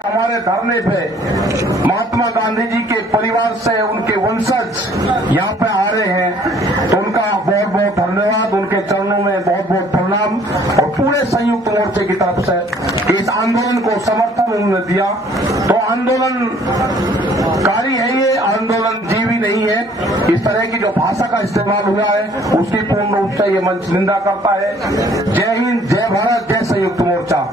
हमारे धरने पे महात्मा गांधी जी के परिवार से उनके वंशज यहाँ पे आ रहे हैं, तो उनका बहुत बहुत धन्यवाद, उनके चरणों में बहुत बहुत प्रणाम। और पूरे संयुक्त मोर्चे की तरफ से इस आंदोलन को समर्थन उन्होंने दिया। तो आंदोलनकारी है, ये आंदोलन जीवी नहीं है। इस तरह की जो भाषा का इस्तेमाल हुआ है उसकी पूर्ण रूप से ये मंच निंदा करता है। जय हिंद, जय भारत, जय संयुक्त मोर्चा।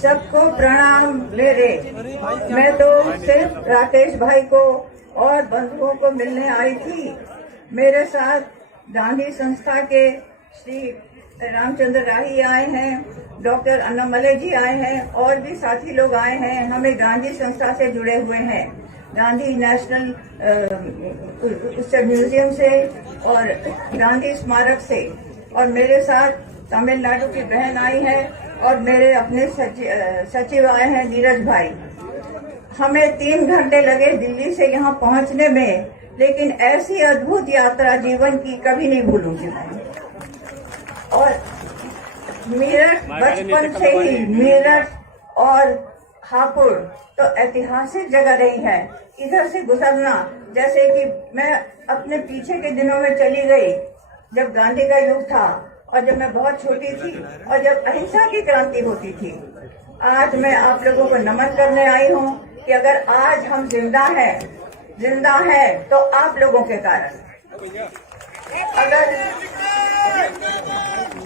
सबको प्रणाम मेरे। मैं तो सिर्फ राकेश भाई को और बंधुओं को मिलने आई थी। मेरे साथ गांधी संस्था के श्री रामचंद्र राही आए हैं, डॉक्टर अन्नामलई जी आए हैं और भी साथी लोग आए हैं। हमें गांधी संस्था से जुड़े हुए हैं, गांधी नेशनल म्यूजियम से और गांधी स्मारक से। और मेरे साथ तमिलनाडु की बहन आई है और मेरे अपने सचिव आए हैं नीरज भाई। हमें 3 घंटे लगे दिल्ली से यहाँ पहुँचने में, लेकिन ऐसी अद्भुत यात्रा जीवन की कभी नहीं भूलूंगी मैं। और मेरठ, बचपन से ही मेरठ और हापुड़ तो ऐतिहासिक जगह रही है। इधर से गुजरना, जैसे कि मैं अपने पीछे के दिनों में चली गई जब गांधी का युग था और जब मैं बहुत छोटी थी और जब अहिंसा की क्रांति होती थी। आज मैं आप लोगों को नमन करने आई हूँ कि अगर आज हम जिंदा हैं तो आप लोगों के कारण।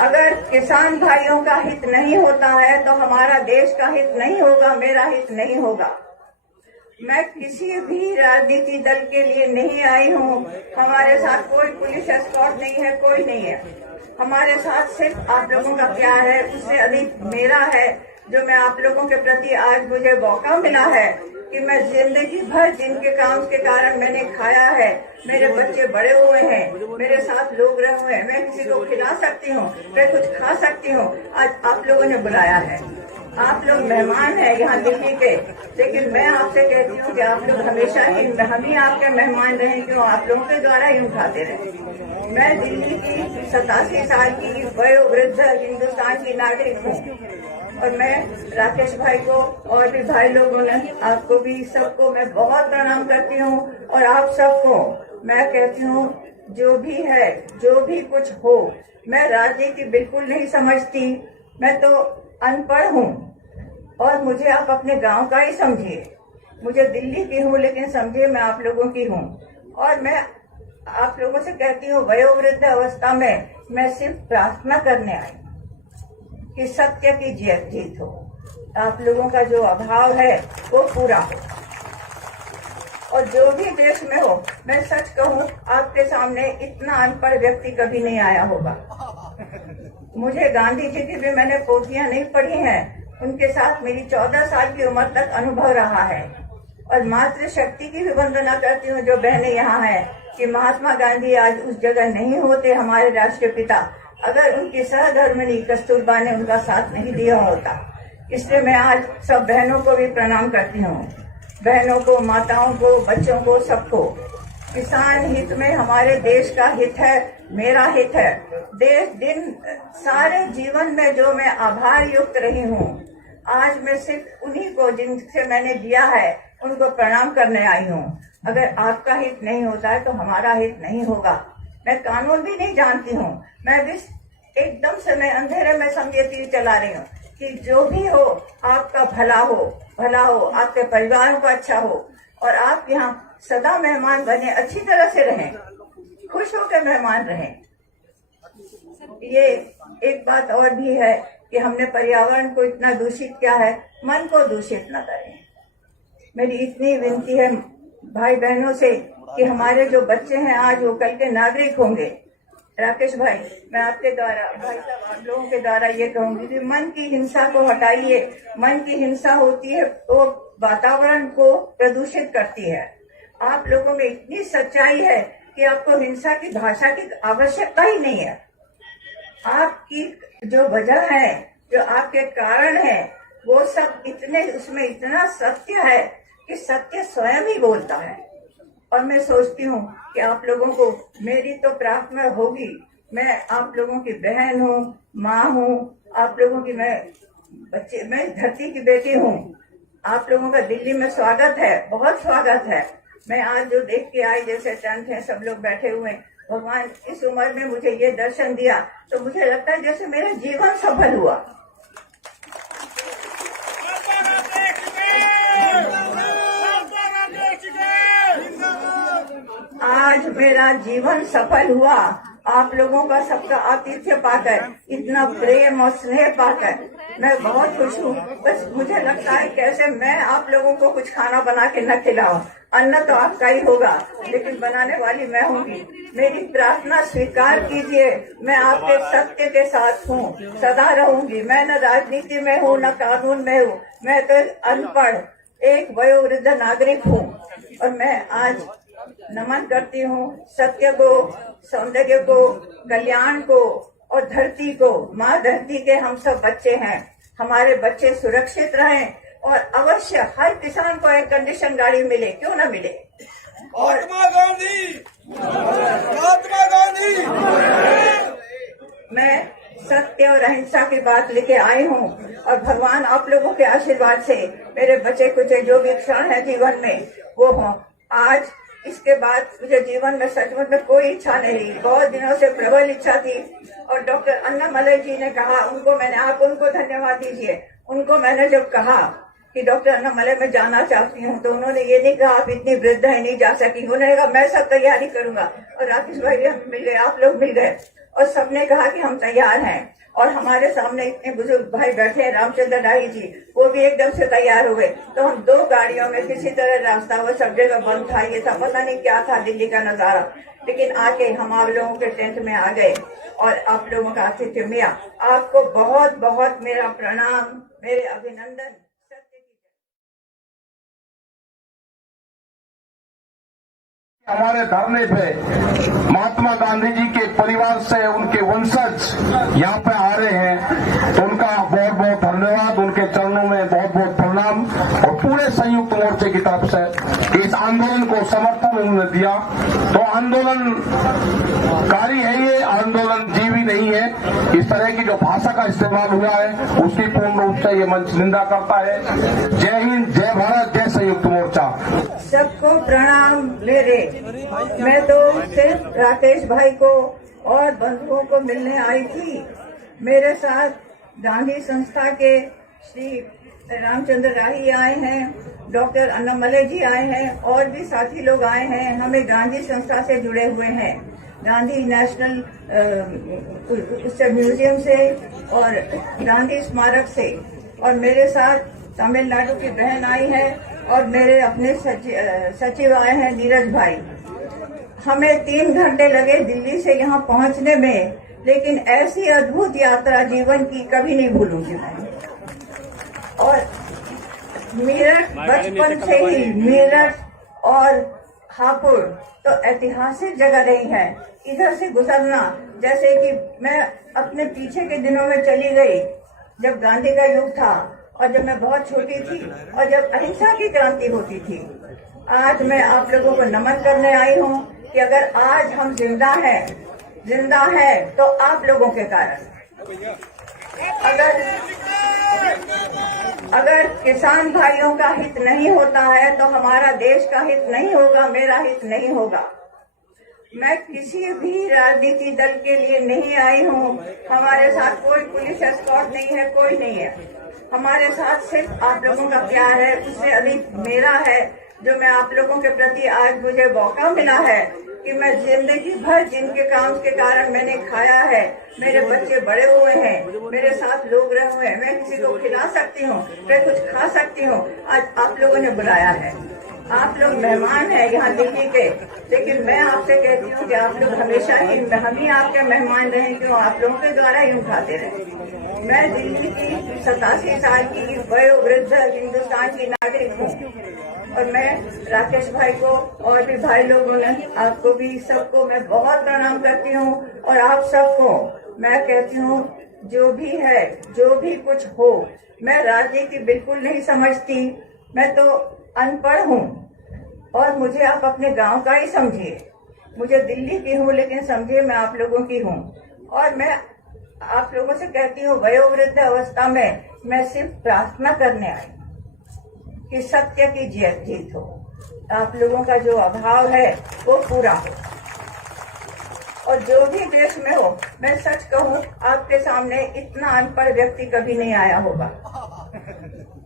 अगर किसान भाइयों का हित नहीं होता है तो हमारा देश का हित नहीं होगा, मेरा हित नहीं होगा। मैं किसी भी राजनीति दल के लिए नहीं आई हूँ। हमारे साथ कोई पुलिस एस्कॉर्ट नहीं है, कोई नहीं है। हमारे साथ सिर्फ आप लोगों का प्यार है, उससे अधिक मेरा है, जो मैं आप लोगों के प्रति आज मुझे मौका मिला है कि मैं जिंदगी भर जिनके काम के कारण मैंने खाया है, मेरे बच्चे बड़े हुए हैं, मेरे साथ लोग रहे हुए हैं, मैं किसी को खिला सकती हूँ, मैं कुछ खा सकती हूँ। आज आप लोगों ने बुलाया है, आप लोग मेहमान हैं यहाँ दिल्ली के, लेकिन मैं आपसे कहती हूँ कि आप लोग हमेशा ही हम ही आपके मेहमान रहे, क्यों आप लोगों के द्वारा ही उठाते रहे। मैं दिल्ली की 87 साल की वयोवृद्ध हिंदुस्तान की नागरिक हूँ और मैं राकेश भाई को और भी भाई लोगों ने, आपको भी, सबको मैं बहुत प्रणाम करती हूँ। और आप सबको मैं कहती हूँ, जो भी है, जो भी कुछ हो, मैं राजनीति बिल्कुल नहीं समझती, मैं तो अनपढ़ हूँ और मुझे आप अपने गांव का ही समझिए। मुझे दिल्ली की हूँ लेकिन समझिए मैं आप लोगों की हूँ। और मैं आप लोगों से कहती हूँ, वयोवृद्ध अवस्था में मैं सिर्फ प्रार्थना करने आई कि सत्य की जीत हो, आप लोगों का जो अभाव है वो पूरा हो। और जो भी देश में हो, मैं सच कहूँ, आपके सामने इतना अनपढ़ व्यक्ति कभी नहीं आया होगा। मुझे गांधी जी की भी मैंने पोथियां नहीं पढ़ी हैं, उनके साथ मेरी 14 साल की उम्र तक अनुभव रहा है। और मातृशक्ति की भी वंदना करती हूँ जो बहनें यहाँ हैं, कि महात्मा गांधी आज उस जगह नहीं होते, हमारे राष्ट्रीय पिता, अगर उनकी सहधर्मिणी कस्तूरबा ने उनका साथ नहीं दिया होता। इसलिए मैं आज सब बहनों को भी प्रणाम करती हूँ, बहनों को, माताओं को, बच्चों को, सबको। किसान हित में हमारे देश का हित है, मेरा हित है। देश दिन सारे जीवन में जो मैं आभार युक्त रही हूँ, आज मैं सिर्फ उन्हीं को जिनसे मैंने दिया है उनको प्रणाम करने आई हूँ। अगर आपका हित नहीं होता है तो हमारा हित नहीं होगा। मैं कानून भी नहीं जानती हूँ, मैं भी एकदम से मैं अंधेरे में समझती चला रही हूँ कि जो भी हो आपका भला हो, आपके परिवार को अच्छा हो और आप यहाँ सदा मेहमान बने, अच्छी तरह से रहें, खुश होकर मेहमान रहें। ये एक बात और भी है कि हमने पर्यावरण को इतना दूषित किया है, मन को दूषित न करें। मेरी इतनी विनती है भाई बहनों से कि हमारे जो बच्चे हैं आज वो कल के नागरिक होंगे। राकेश भाई, मैं आपके द्वारा, भाई साहब, आप लोगों के द्वारा ये कहूंगी कि मन की हिंसा को हटाइए। मन की हिंसा होती है तो वातावरण को प्रदूषित करती है। आप लोगों में इतनी सच्चाई है कि आपको हिंसा की भाषा की आवश्यकता ही नहीं है। आपकी जो वजह है, जो आपके कारण है, वो सब इतने, उसमें इतना सत्य है कि सत्य स्वयं ही बोलता है। और मैं सोचती हूँ कि आप लोगों को मेरी तो प्रार्थना होगी, मैं आप लोगों की बहन हूँ, माँ हूँ, आप लोगों की मैं धरती की बेटी हूँ। आप लोगों का दिल्ली में स्वागत है, बहुत स्वागत है। मैं आज जो देख के आई, जैसे टेंट है, सब लोग बैठे हुए हैं, भगवान इस उम्र में मुझे ये दर्शन दिया तो मुझे लगता है जैसे मेरा जीवन सफल हुआ। आज मेरा जीवन सफल हुआ आप लोगों का सबका आतिथ्य पाकर, इतना प्रेम और स्नेह पाकर मैं बहुत खुश हूँ। बस मुझे लगता है कैसे मैं आप लोगों को कुछ खाना बना के न खिलाऊं। अन्न तो आपका ही होगा, लेकिन बनाने वाली मैं होंगी। मेरी प्रार्थना स्वीकार कीजिए। मैं आपके सत्य के साथ हूँ, सदा रहूंगी। मैं न राजनीति में हूँ न कानून में हूँ। मैं तो अनपढ़ एक वयोवृद्ध नागरिक हूँ और मैं आज नमन करती हूँ सत्य को, सौंदर्य को, कल्याण को और धरती को। माँ धरती के हम सब बच्चे हैं, हमारे बच्चे सुरक्षित रहें और अवश्य हर किसान को एक कंडीशन गाड़ी मिले, क्यों ना मिले। और महात्मा गांधी, महात्मा गांधी। मैं सत्य और अहिंसा की बात लेके आई हूँ और भगवान आप लोगों के आशीर्वाद से मेरे बचे कुछ जो भी क्षण है जीवन में वो हों। आज इसके बाद मुझे जीवन में सचमुच में कोई इच्छा नहीं, बहुत दिनों से प्रबल इच्छा थी और डॉक्टर अन्नामलई जी ने कहा, आप उनको धन्यवाद दीजिए। उनको मैंने जब कहा कि डॉक्टर अन्नामलई मैं जाना चाहती हूँ तो उन्होंने ये नहीं कहा आप इतनी वृद्ध है नहीं जा सकी। उन्होंने कहा मैं सब तैयारी करूंगा और राकेश भाई भी हम मिल गए, आप लोग मिल गए और सबने कहा कि हम तैयार हैं। और हमारे सामने इतने बुजुर्ग भाई बैठे हैं, रामचंद्र डाही जी, वो भी एकदम से तैयार हो गए। तो हम 2 गाड़ियों में किसी तरह रास्ता, वो सब जगह बंद था, ये था, पता नहीं क्या था दिल्ली का नजारा, लेकिन आके हम आप लोगों के टेंट में आ गए और आप लोगों का आतिथ्य मिला। आपको बहुत बहुत मेरा प्रणाम, मेरे अभिनंदन। हमारे धरने पे महात्मा गांधी जी के परिवार से उनके वंशज यहाँ पे आ रहे हैं तो उनका बहुत बहुत धन्यवाद, उनके चरणों में बहुत बहुत प्रणाम। और पूरे संयुक्त मोर्चे की तरफ से इस आंदोलन को समर्थन उन्होंने दिया। तो आंदोलनकारी है, ये आंदोलन जीवी नहीं है। इस तरह की जो भाषा का इस्तेमाल हुआ है उसकी पूर्ण रूप से ये मंच निंदा करता है। जय हिंद, जय भारत, जय संयुक्त मोर्चा। सबको प्रणाम मेरे। मैं तो सिर्फ राकेश भाई को और बंधुओं को मिलने आई थी। मेरे साथ गांधी संस्था के श्री रामचंद्र राही आए हैं, डॉक्टर अन्नामलई जी आए हैं और भी साथी लोग आए हैं। हमें गांधी संस्था से जुड़े हुए हैं, गांधी नेशनल म्यूजियम से और गांधी स्मारक से। और मेरे साथ तमिलनाडु की बहन आई है और मेरे अपने सचिव आए हैं नीरज भाई। हमें 3 घंटे लगे दिल्ली से यहाँ पहुँचने में, लेकिन ऐसी अद्भुत यात्रा जीवन की कभी नहीं भूलूंगी मैं। और मेरठ, बचपन से ही मेरठ और हापुड़ तो ऐतिहासिक जगह रही है। इधर से गुजरना, जैसे कि मैं अपने पीछे के दिनों में चली गई जब गांधी का युग था और जब मैं बहुत छोटी थी और जब अहिंसा की क्रांति होती थी। आज मैं आप लोगों को नमन करने आई हूँ कि अगर आज हम जिंदा है तो आप लोगों के कारण। अगर किसान भाइयों का हित नहीं होता है तो हमारा देश का हित नहीं होगा, मेरा हित नहीं होगा। मैं किसी भी राजनीति दल के लिए नहीं आई हूँ। हमारे साथ कोई पुलिस एस्कॉर्ट नहीं है, कोई नहीं है। हमारे साथ सिर्फ आप लोगों का प्यार है, उससे अधिक मेरा है, जो मैं आप लोगों के प्रति आज मुझे मौका मिला है कि मैं जिंदगी भर जिनके काम के कारण मैंने खाया है, मेरे बच्चे बड़े हुए हैं, मेरे साथ लोग रहे हुए हैं, मैं किसी को खिला सकती हूँ, मैं कुछ खा सकती हूँ। आज आप लोगों ने बुलाया है, आप लोग मेहमान हैं यहाँ दिल्ली के, लेकिन मैं आपसे कहती हूँ कि आप लोग हमेशा ही हम ही आपके मेहमान रहे, क्यों आप लोगों के द्वारा ही उठाते रहे। मैं दिल्ली की 87 साल की वयोवृद्ध हिंदुस्तान की नागरिक हूँ और मैं राकेश भाई को और भी भाई लोगों ने, आपको भी, सबको मैं बहुत प्रणाम करती हूँ। और आप सबको मैं कहती हूँ, जो भी है, जो भी कुछ हो, मैं राजनीति बिल्कुल नहीं समझती, मैं तो अनपढ़ हूँ और मुझे आप अपने गांव का ही समझिए। मुझे दिल्ली की हूँ लेकिन समझिए मैं आप लोगों की हूँ। और मैं आप लोगों से कहती हूँ, वयोवृद्ध अवस्था में मैं सिर्फ प्रार्थना करने आई, कि सत्य की जीत हो, आप लोगों का जो अभाव है वो पूरा हो। और जो भी देश में हो, मैं सच कहूँ, आपके सामने इतना अनपढ़ व्यक्ति कभी नहीं आया होगा।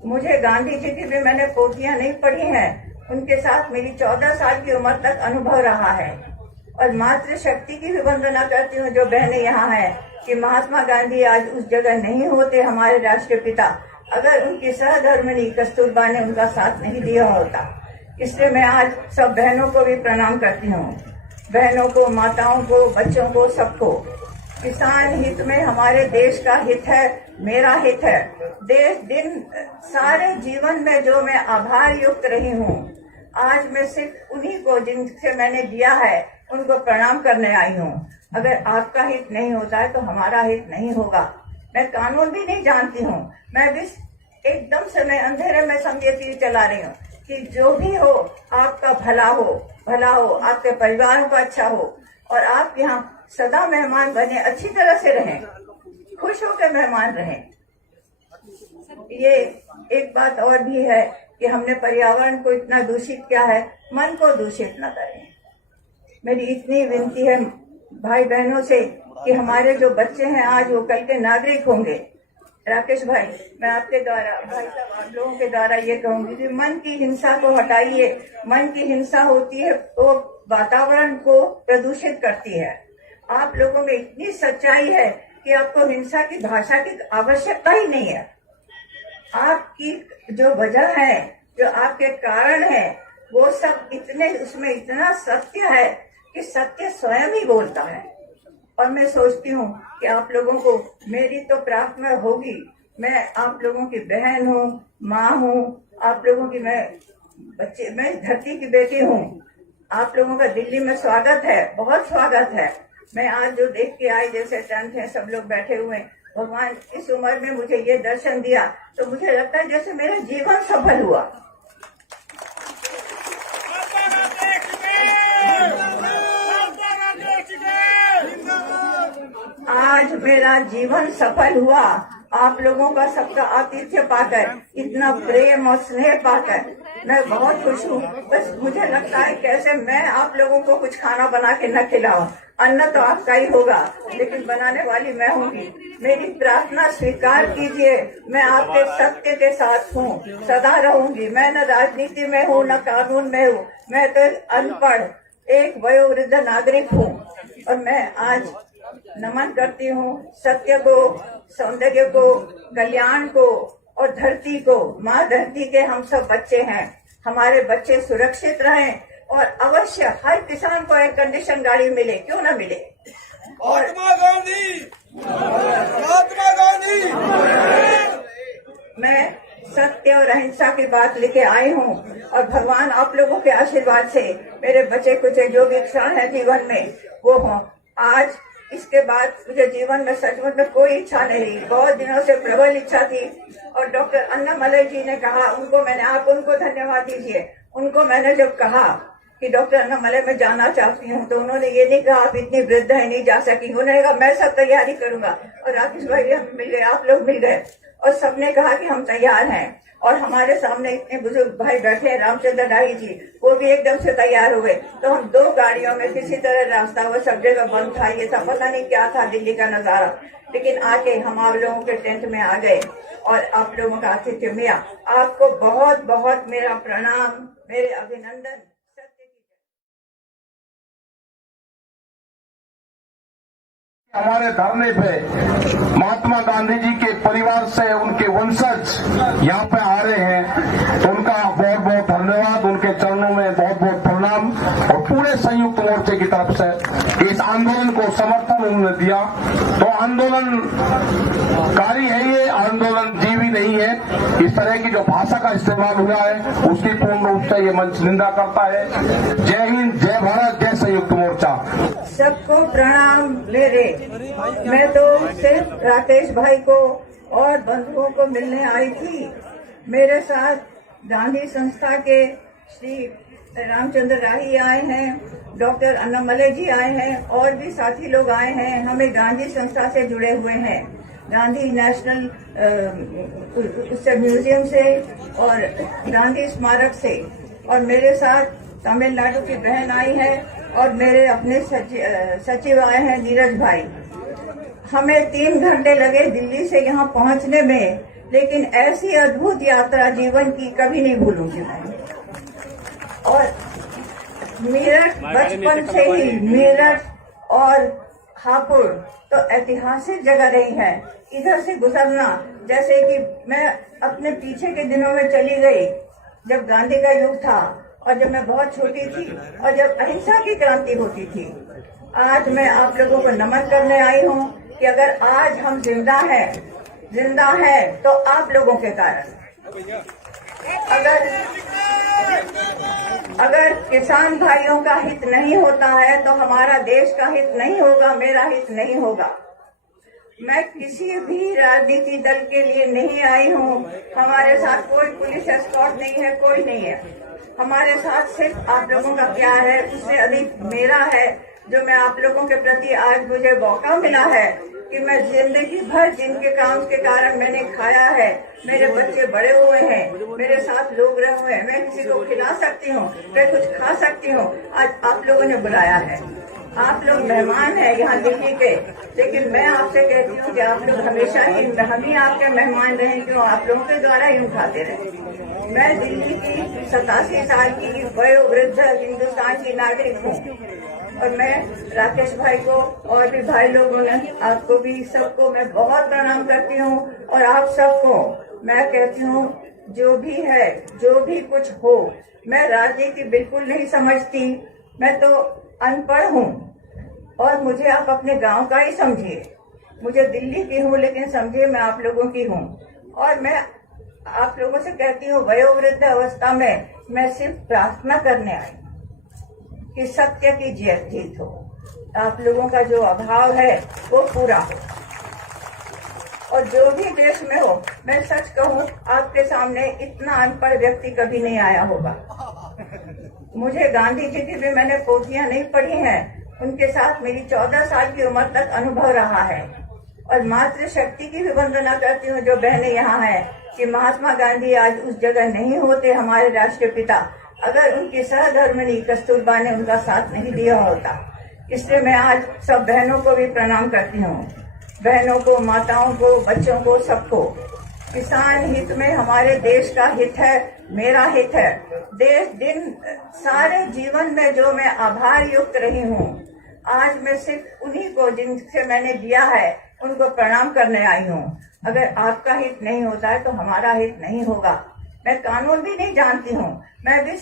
मुझे गांधी जी की भी मैंने पोथियां नहीं पढ़ी हैं, उनके साथ मेरी 14 साल की उम्र तक अनुभव रहा है। और मातृशक्ति की भी वंदना करती हूँ जो बहनें यहाँ हैं, कि महात्मा गांधी आज उस जगह नहीं होते, हमारे राष्ट्रपिता, अगर उनकी सहधर्मिणी कस्तूरबा ने उनका साथ नहीं दिया होता। इसलिए मैं आज सब बहनों को भी प्रणाम करती हूँ, बहनों को, माताओं को, बच्चों को, सबको। किसान हित में हमारे देश का हित है, मेरा हित है। देश दिन सारे जीवन में जो मैं आभार युक्त रही हूँ, आज मैं सिर्फ उन्हीं को जिनसे मैंने दिया है उनको प्रणाम करने आई हूँ। अगर आपका हित नहीं होता है तो हमारा हित नहीं होगा। मैं कानून भी नहीं जानती हूँ, मैं भी एकदम से मैं अंधेरे में समझती चला रही हूँ कि जो भी हो आपका भला हो, आपके परिवारों का अच्छा हो, और आप यहाँ सदा मेहमान बने, अच्छी तरह से रहें, खुश होकर मेहमान रहें। ये एक बात और भी है कि हमने पर्यावरण को इतना दूषित किया है, मन को दूषित न करें। मेरी इतनी विनती है भाई बहनों से कि हमारे जो बच्चे हैं आज वो कल के नागरिक होंगे। राकेश भाई, मैं आपके द्वारा, भाई साहब, आप लोगों के द्वारा ये कहूंगी कि मन की हिंसा को हटाइए। मन की हिंसा होती है वो वातावरण को प्रदूषित करती है। आप लोगों में इतनी सच्चाई है कि आपको हिंसा की भाषा की आवश्यकता ही नहीं है। आपकी जो वजह है, जो आपके कारण है, वो सब इतने, उसमें इतना सत्य है कि सत्य स्वयं ही बोलता है। और मैं सोचती हूँ कि आप लोगों को मेरी तो प्रार्थना होगी। मैं आप लोगों की बहन हूँ, माँ हूँ, आप लोगों की मैं धरती की बेटी हूँ। आप लोगों का दिल्ली में स्वागत है, बहुत स्वागत है। मैं आज जो देख के आई, जैसे टेंट है, सब लोग बैठे हुए, भगवान इस उम्र में मुझे ये दर्शन दिया तो मुझे लगता है जैसे मेरा जीवन सफल हुआ। आज मेरा जीवन सफल हुआ आप लोगों का सबका आतिथ्य पाकर, इतना प्रेम और स्नेह पाकर मैं बहुत खुश हूँ। बस मुझे लगता है कैसे मैं आप लोगों को कुछ खाना बना के न खिलाऊं। अन्न तो आपका ही होगा, लेकिन बनाने वाली मैं होंगी। मेरी प्रार्थना स्वीकार कीजिए। मैं आपके सत्य के साथ हूँ, सदा रहूंगी। मैं न राजनीति में हूँ, न कानून में हूँ। मैं तो अनपढ़ एक वयोवृद्ध नागरिक हूँ। और मैं आज नमन करती हूँ सत्य को, सौंदर्य को, कल्याण को और धरती को। माँ धरती के हम सब बच्चे हैं, हमारे बच्चे सुरक्षित रहें और अवश्य हर किसान को एयर कंडीशन गाड़ी मिले, क्यों ना मिले। और महात्मा गांधी, महात्मा गांधी। मैं सत्य और अहिंसा की बात लेके आई हूँ और भगवान आप लोगों के आशीर्वाद से मेरे बचे कुछ जो भी क्षण है जीवन में वो हो। आज इसके बाद मुझे जीवन में सचमुच में कोई इच्छा नहीं रही। बहुत दिनों से प्रबल इच्छा थी और डॉक्टर अन्नामलई जी ने कहा, आप उनको धन्यवाद दीजिए। उनको मैंने जब कहा कि डॉक्टर अन्नामलई मैं जाना चाहती हूँ, तो उन्होंने ये नहीं कहा आप इतनी वृद्ध है नहीं जा सकी। उन्होंने कहा मैं सब तैयारी करूंगा। और राकेश भाई हम मिल गए, आप लोग मिल गए और सबने कहा कि हम तैयार हैं। और हमारे सामने इतने बुजुर्ग भाई बैठे हैं, रामचंद्र राही जी, वो भी एकदम से तैयार हो गए। तो हम 2 गाड़ियों में किसी तरह रास्ता, वो सब जगह बंद था, ये था, पता नहीं क्या था दिल्ली का नजारा। लेकिन आके हम आप लोगों के टेंट में आ गए और आप लोगों का आतिथ्य मिला। आपको बहुत बहुत मेरा प्रणाम, मेरे अभिनंदन। हमारे धरने पे महात्मा गांधी जी के परिवार से उनके वंशज यहाँ पे आ रहे हैं, तो उनका बहुत बहुत धन्यवाद, उनके चरणों में बहुत बहुत प्रणाम। और पूरे संयुक्त मोर्चे की तरफ से इस आंदोलन को समर्थन उन्होंने दिया। तो आंदोलनकारी है, ये आंदोलन जीवी नहीं है। इस तरह की जो भाषा का इस्तेमाल हुआ है उसकी पूर्ण रूप से ये मंच निंदा करता है। जय हिंद, जय भारत, जय संयुक्त मोर्चा। सबको प्रणाम मेरे। मैं तो सिर्फ राकेश भाई को और बंधुओं को मिलने आई थी। मेरे साथ गांधी संस्था के श्री रामचंद्र राही आए हैं, डॉक्टर अन्नामलई जी आए हैं और भी साथी लोग आए हैं। हमें गांधी संस्था से जुड़े हुए हैं, गांधी नेशनल उससे म्यूजियम से और गांधी स्मारक से, और मेरे साथ तमिलनाडु की बहन आई है और मेरे अपने सचिव आए हैं नीरज भाई। हमें 3 घंटे लगे दिल्ली से यहाँ पहुँचने में, लेकिन ऐसी अद्भुत यात्रा जीवन की कभी नहीं भूलूंगी मैं। और मेरठ, बचपन से ही मेरठ और हापुड़ तो ऐतिहासिक जगह रही है। इधर से गुजरना, जैसे कि मैं अपने पीछे के दिनों में चली गई जब गांधी का युग था और जब मैं बहुत छोटी थी और जब अहिंसा की क्रांति होती थी। आज मैं आप लोगों को नमन करने आई हूँ कि अगर आज हम जिंदा है तो आप लोगों के कारण। अगर किसान भाइयों का हित नहीं होता है तो हमारा देश का हित नहीं होगा, मेरा हित नहीं होगा। मैं किसी भी राजनीति दल के लिए नहीं आई हूँ। हमारे साथ कोई पुलिस एस्कॉर्ट नहीं है, कोई नहीं है। हमारे साथ सिर्फ आप लोगों का प्यार है, उससे अधिक मेरा है, जो मैं आप लोगों के प्रति आज मुझे मौका मिला है कि मैं जिंदगी भर जिनके काम के कारण मैंने खाया है, मेरे बच्चे बड़े हुए हैं, मेरे साथ लोग रहे हुए हैं, मैं किसी को खिला सकती हूँ, मैं कुछ खा सकती हूँ। आज आप लोगों ने बुलाया है, आप लोग मेहमान हैं यहाँ दिल्ली के, लेकिन मैं आपसे कहती हूँ कि आप लोग हमेशा ही हम ही आपके मेहमान रहे, क्यों आप लोगों के द्वारा यूँ खाते रहे। मैं दिल्ली की 87 साल की वयोवृद्ध हिंदुस्तान की नागरिक हूँ और मैं राकेश भाई को और भी भाई लोगों ने, आपको भी सबको मैं बहुत प्रणाम करती हूँ। और आप सबको मैं कहती हूँ, जो भी है, जो भी कुछ हो, मैं राजनीति बिल्कुल नहीं समझती, मैं तो अनपढ़ हूँ और मुझे आप अपने गांव का ही समझिए। मुझे दिल्ली की हूँ लेकिन समझिए मैं आप लोगों की हूँ। और मैं आप लोगों से कहती हूँ, वयोवृद्ध अवस्था में मैं सिर्फ प्रार्थना करने आई कि सत्य की जीत हो, आप लोगों का जो अभाव है वो पूरा हो। और जो भी देश में हो, मैं सच कहूँ, आपके सामने इतना अनपढ़ व्यक्ति कभी नहीं आया होगा। मुझे गांधी जी की भी मैंने पोथियां नहीं पढ़ी हैं, उनके साथ मेरी 14 साल की उम्र तक अनुभव रहा है। और मातृशक्ति की भी वंदना करती हूँ जो बहनें यहाँ हैं, कि महात्मा गांधी आज उस जगह नहीं होते, हमारे राष्ट्रपिता, अगर उनकी सहधर्मिणी कस्तूरबा ने उनका साथ नहीं दिया होता। इसलिए मैं आज सब बहनों को भी प्रणाम करती हूँ, बहनों को, माताओं को, बच्चों को, सबको। किसान हित में हमारे देश का हित है, मेरा हित है। देश दिन सारे जीवन में जो मैं आभार युक्त रही हूँ, आज मैं सिर्फ उन्हीं को जिनसे मैंने दिया है उनको प्रणाम करने आई हूँ। अगर आपका हित नहीं होता है तो हमारा हित नहीं होगा। मैं कानून भी नहीं जानती हूँ, मैं भी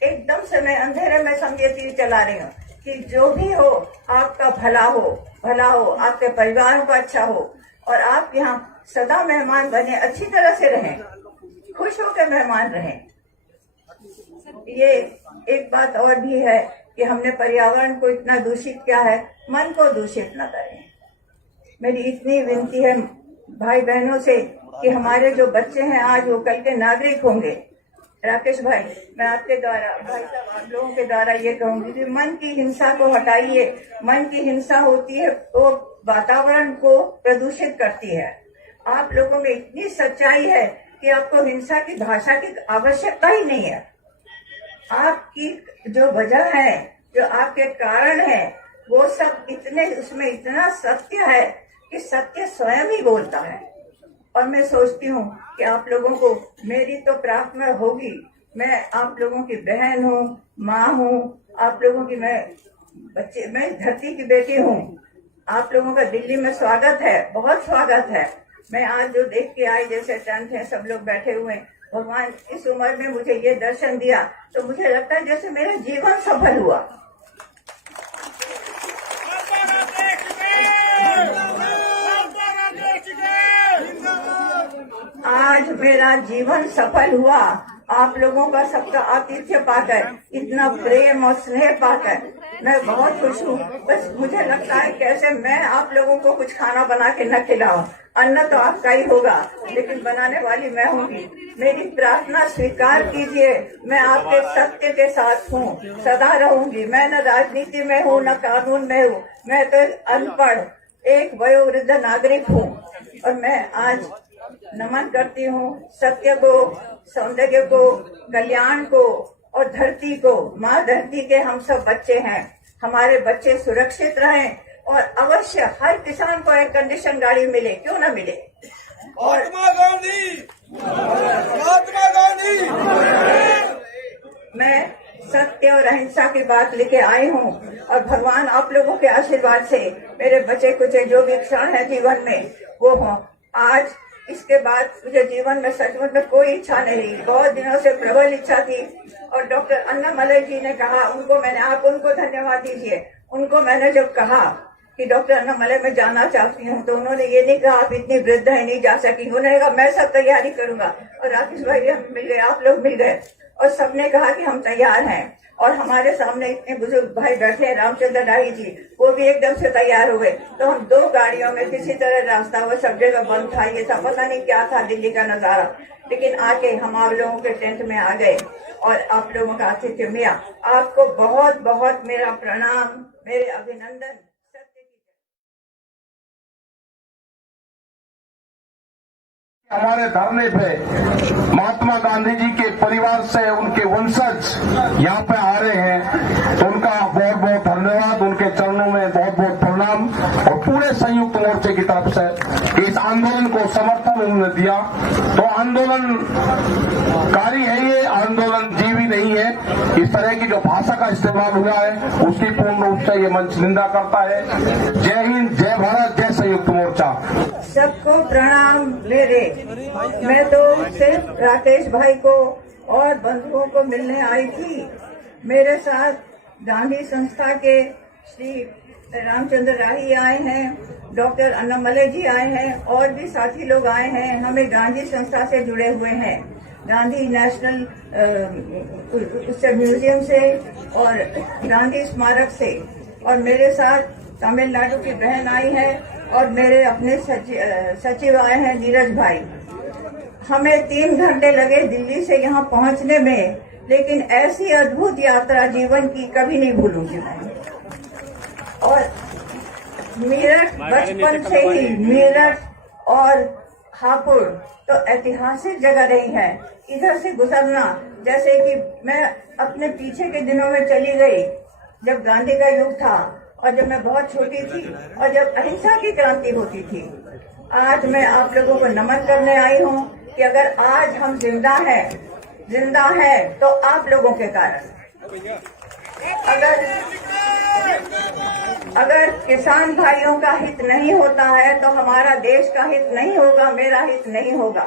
एकदम से मैं अंधेरे में समझे तीर चला रही हूँ कि जो भी हो आपका भला हो, आपके परिवारों का अच्छा हो और आप यहाँ सदा मेहमान बने, अच्छी तरह से रहें, खुश होकर मेहमान रहें। ये एक बात और भी है कि हमने पर्यावरण को इतना दूषित किया है, मन को दूषित न करें। मेरी इतनी विनती है भाई बहनों से कि हमारे जो बच्चे हैं आज वो कल के नागरिक होंगे। राकेश भाई, मैं आपके द्वारा, भाई साहब, आप लोगों के द्वारा ये कहूंगी कि मन की हिंसा को हटाइए। मन की हिंसा होती है वो वातावरण को प्रदूषित करती है। आप लोगों में इतनी सच्चाई है कि आपको हिंसा की भाषा की आवश्यकता ही नहीं है। आपकी जो वजह है, जो आपके कारण है, वो सब इतने, उसमें इतना सत्य है कि सत्य स्वयं ही बोलता है। और मैं सोचती हूँ कि आप लोगों को मेरी तो प्रार्थना होगी। मैं आप लोगों की बहन हूँ, माँ हूँ, आप लोगों की मैं धरती की बेटी हूँ। आप लोगों का दिल्ली में स्वागत है, बहुत स्वागत है। मैं आज जो देख के आई, जैसे टेंट है, सब लोग बैठे हुए, भगवान इस उम्र में मुझे ये दर्शन दिया तो मुझे लगता है जैसे मेरा जीवन सफल हुआ। आज मेरा जीवन सफल हुआ आप लोगों का सबका आतिथ्य पाकर, इतना प्रेम और स्नेह पाकर मैं बहुत खुश हूँ। बस मुझे लगता है कैसे मैं आप लोगों को कुछ खाना बना के न खिलाऊं। अन्न तो आपका ही होगा लेकिन बनाने वाली मैं होंगी। मेरी प्रार्थना स्वीकार कीजिए। मैं आपके सत्य के साथ हूँ, सदा रहूंगी। मैं न राजनीति में हूँ न कानून में हूँ, मैं तो अनपढ़ एक वयोवृद्ध नागरिक हूँ। और मैं आज नमन करती हूँ। सत्य को, सौंदर्य को, कल्याण को और धरती को, माँ धरती के हम सब बच्चे हैं। हमारे बच्चे सुरक्षित रहें और अवश्य हर किसान को एयर कंडीशन गाड़ी मिले, क्यों ना मिले। और महात्मा गांधी, महात्मा गांधी। मैं सत्य और अहिंसा की बात लेके आई हूँ और भगवान आप लोगों के आशीर्वाद से मेरे बचे कुचे जो भी क्षण है जीवन में वो हो। आज इसके बाद मुझे जीवन में सचमुच में कोई इच्छा नहीं रही। बहुत दिनों से प्रबल इच्छा थी और डॉक्टर अन्नामलई जी ने कहा, आप उनको धन्यवाद दीजिए। उनको मैंने जब कहा कि डॉक्टर अन्नामलई मैं जाना चाहती हूँ तो उन्होंने ये नहीं कहा आप इतनी वृद्ध है नहीं जा सकी। उन्होंने कहा मैं सब तैयारी करूंगा। और राकेश भाई भी हम मिल गए, आप लोग मिल गए और सबने कहा कि हम तैयार हैं। और हमारे सामने इतने बुजुर्ग भाई बैठे हैं, रामचंद्र राही जी, वो भी एकदम से तैयार हो गए। तो हम 2 गाड़ियों में किसी तरह रास्ता वो सब जगह बंद था, ये था पता नहीं क्या था दिल्ली का नजारा, लेकिन आके हम आप लोगों के टेंट में आ गए और आप लोगों का आतिथ्य मिला। आपको बहुत बहुत मेरा प्रणाम, मेरे अभिनंदन। हमारे धरने पे महात्मा गांधी जी के परिवार से उनके वंशज यहाँ पे आ रहे हैं तो उनका बहुत बहुत धन्यवाद, उनके चरणों में बहुत बहुत प्रणाम। और पूरे संयुक्त मोर्चे की तरफ से इस आंदोलन को समर्थन उन्होंने दिया। तो आंदोलनकारी है ये, आंदोलन जीवी नहीं है। इस तरह की जो भाषा का इस्तेमाल हुआ है उसकी पूर्ण रूप से ये मंच निंदा करता है। जय हिंद, जय भारत, जय संयुक्त मोर्चा। सबको प्रणाम मेरे। मैं तो सिर्फ राकेश भाई को और बंधुओं को मिलने आई थी। मेरे साथ गांधी संस्था के श्री रामचंद्र राही आए हैं, डॉक्टर अन्नामलई जी आए हैं और भी साथी लोग आए हैं। हमें गांधी संस्था से जुड़े हुए हैं, गांधी नेशनल म्यूजियम से और गांधी स्मारक से। और मेरे साथ तमिलनाडु की बहन आई है और मेरे अपने सचिव आए हैं नीरज भाई। हमें 3 घंटे लगे दिल्ली से यहाँ पहुँचने में, लेकिन ऐसी अद्भुत यात्रा जीवन की कभी नहीं भूलूंगी मैं। और मेरठ बचपन से ही, मेरठ और हापुड़ तो ऐतिहासिक जगह रही है। इधर से गुजरना, जैसे कि मैं अपने पीछे के दिनों में चली गई जब गांधी का युग था और जब मैं बहुत छोटी थी और जब अहिंसा की क्रांति होती थी। आज मैं आप लोगों को नमन करने आई हूँ कि अगर आज हम जिंदा है तो आप लोगों के कारण। अगर किसान भाइयों का हित नहीं होता है तो हमारा देश का हित नहीं होगा, मेरा हित नहीं होगा।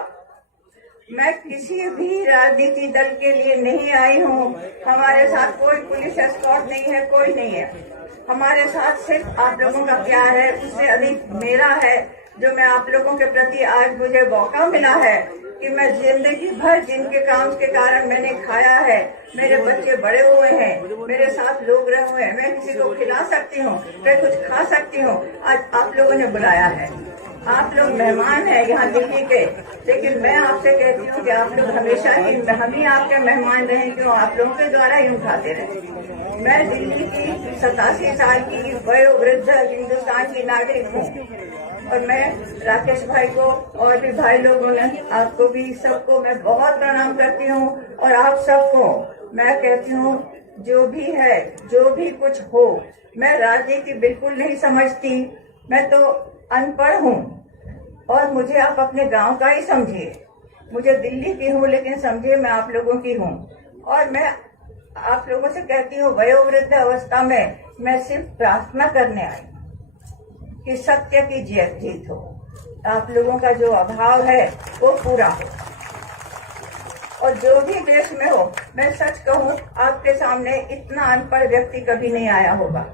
मैं किसी भी राजनीति दल के लिए नहीं आई हूँ। हमारे साथ कोई पुलिस एस्कॉर्ट नहीं है, कोई नहीं है। हमारे साथ सिर्फ आप लोगों का प्यार है, उससे अधिक मेरा है, जो मैं आप लोगों के प्रति आज मुझे मौका मिला है कि मैं जिंदगी भर जिनके काम के कारण मैंने खाया है, मेरे बच्चे बड़े हुए हैं, मेरे साथ लोग रहे हुए हैं, मैं किसी को खिला सकती हूँ, मैं कुछ खा सकती हूँ। आज आप लोगों ने बुलाया है, आप लोग मेहमान हैं यहाँ दिल्ली के, लेकिन मैं आपसे कहती हूँ कि आप लोग हमेशा ही हम ही आपके मेहमान रहे, क्यों आप लोगों के द्वारा ही उठाते रहे। मैं दिल्ली की 87 साल की वयोवृद्ध हिंदुस्तान की नागरिक हूँ और मैं राकेश भाई को और भी भाई लोगों ने, आपको भी, सबको मैं बहुत प्रणाम करती हूँ। और आप सबको मैं कहती हूँ, जो भी है, जो भी कुछ हो, मैं राजनीति बिल्कुल नहीं समझती, मैं तो अनपढ़ हूँ और मुझे आप अपने गांव का ही समझिए। मुझे दिल्ली की हूँ लेकिन समझिए मैं आप लोगों की हूँ। और मैं आप लोगों से कहती हूँ, वयोवृद्ध अवस्था में मैं सिर्फ प्रार्थना करने आई कि सत्य की जीत हो, आप लोगों का जो अभाव है वो पूरा हो। और जो भी देश में हो, मैं सच कहूँ, आपके सामने इतना अनपढ़ व्यक्ति कभी नहीं आया होगा।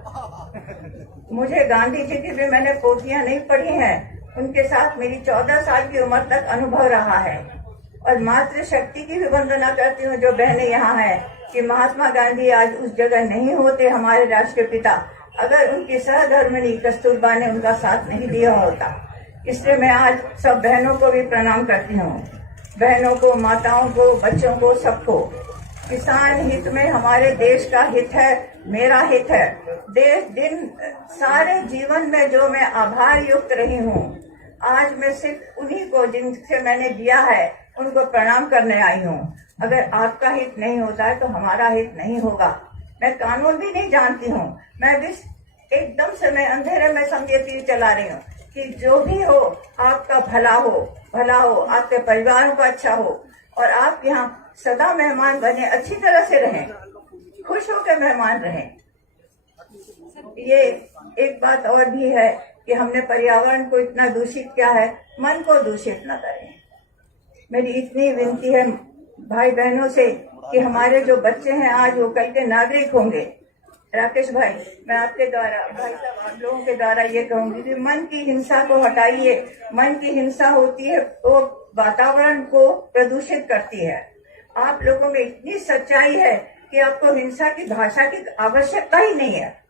मुझे गांधी जी की भी मैंने पोथियां नहीं पढ़ी हैं, उनके साथ मेरी 14 साल की उम्र तक अनुभव रहा है। और मातृशक्ति की भी वंदना करती हूँ जो बहनें यहाँ हैं, कि महात्मा गांधी आज उस जगह नहीं होते, हमारे राष्ट्रपिता, अगर उनकी सहधर्मिणी कस्तूरबा ने उनका साथ नहीं दिया होता। इसलिए मैं आज सब बहनों को भी प्रणाम करती हूँ, बहनों को, माताओं को, बच्चों को, सबको। किसान हित में हमारे देश का हित है, मेरा हित है। देश दिन सारे जीवन में जो मैं आभार युक्त रही हूँ, आज मैं सिर्फ उन्हीं को जिनसे मैंने दिया है उनको प्रणाम करने आई हूँ। अगर आपका हित नहीं होता है तो हमारा हित नहीं होगा। मैं कानून भी नहीं जानती हूँ, मैं भी एकदम से मैं अंधेरे में समझे तीर चला रही हूँ कि जो भी हो आपका भला हो, आपके परिवारों का अच्छा हो और आप यहाँ सदा मेहमान बने, अच्छी तरह से रहें, खुश होकर मेहमान रहें। ये एक बात और भी है कि हमने पर्यावरण को इतना दूषित किया है, मन को दूषित न करें। मेरी इतनी विनती है भाई बहनों से कि हमारे जो बच्चे हैं आज वो कल के नागरिक होंगे। राकेश भाई, मैं आपके द्वारा, भाई साहब आप लोगों के द्वारा ये कहूंगी कि मन की हिंसा को हटाइए। मन की हिंसा होती है वो वातावरण को प्रदूषित करती है। आप लोगों में इतनी सच्चाई है कि आपको हिंसा की भाषा की आवश्यकता ही नहीं है।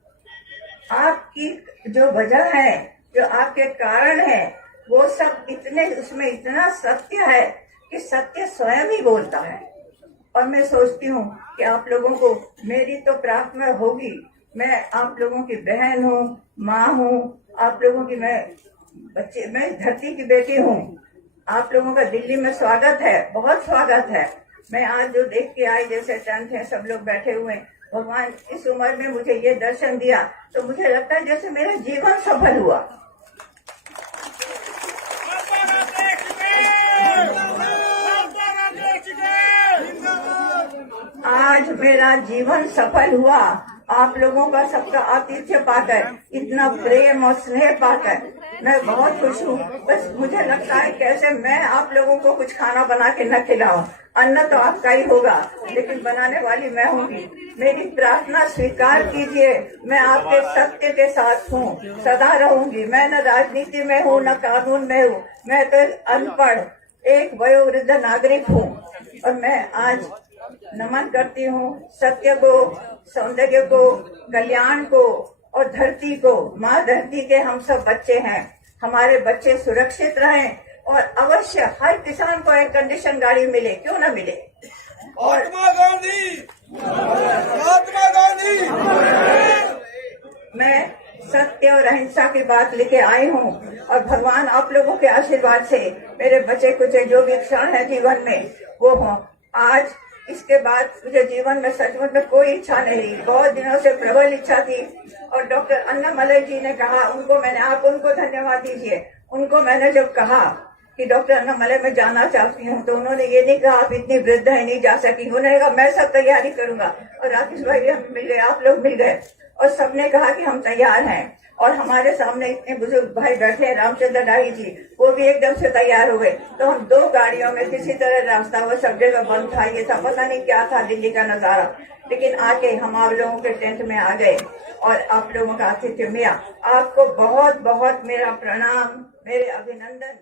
आपकी जो वजह है, जो आपके कारण है, वो सब इतने, उसमें इतना सत्य है कि सत्य स्वयं ही बोलता है। और मैं सोचती हूँ कि आप लोगों को मेरी तो प्रार्थना होगी। मैं आप लोगों की बहन हूँ, माँ हूँ, आप लोगों की मैं धरती की बेटी हूँ। आप लोगों का दिल्ली में स्वागत है, बहुत स्वागत है। मैं आज जो देख के आई, जैसे टेंट है, सब लोग बैठे हुए, भगवान इस उम्र में मुझे ये दर्शन दिया तो मुझे लगता है जैसे मेरा जीवन सफल हुआ। आज मेरा जीवन सफल हुआ आप लोगों का सबका आतिथ्य पाकर, इतना प्रेम और स्नेह पाकर मैं बहुत खुश हूँ। बस मुझे लगता है कैसे मैं आप लोगों को कुछ खाना बना के न खिलाऊं। अन्न तो आपका ही होगा लेकिन बनाने वाली मैं होंगी। मेरी प्रार्थना स्वीकार कीजिए। मैं आपके सत्य के साथ हूँ, सदा रहूंगी। मैं न राजनीति में हूँ न कानून में हूँ, मैं तो अनपढ़ एक वयोवृद्ध नागरिक हूँ। और मैं आज नमन करती हूँ सत्य को, सौंदर्य को, कल्याण को और धरती को। माँ धरती के हम सब बच्चे हैं, हमारे बच्चे सुरक्षित रहें और अवश्य हर किसान को एक कंडीशन गाड़ी मिले, क्यों ना मिले। और महात्मा गांधी, महात्मा गांधी। मैं सत्य और अहिंसा की बात लेके आई हूँ और भगवान आप लोगों के आशीर्वाद से मेरे बचे कुछ जो भी क्षण है जीवन में वो हो। आज इसके बाद मुझे जीवन में सचमुच में कोई इच्छा नहीं, बहुत दिनों से प्रबल इच्छा थी। और डॉक्टर अन्नामलई जी ने कहा, आप उनको धन्यवाद दीजिए। उनको मैंने जब कहा कि डॉक्टर अन्नामलई मैं जाना चाहती हूँ तो उन्होंने ये नहीं कहा आप इतनी वृद्ध है नहीं जा सकी। उन्होंने कहा मैं सब तैयारी करूंगा। और राकेश भाई भी हम मिल गए, आप लोग मिल गए और सबने कहा कि हम तैयार हैं। और हमारे सामने इतने बुजुर्ग भाई बैठे हैं, रामचंद्र डाही जी, वो भी एकदम से तैयार हुए। तो हम 2 गाड़ियों में किसी तरह रास्ता, वो सब जगह बंद था, ये था, पता नहीं क्या था दिल्ली का नजारा, लेकिन आके हम आप लोगों के टेंट में आ गए और आप लोगों का आतिथ्य मिला। आपको बहुत बहुत मेरा प्रणाम, मेरे अभिनंदन।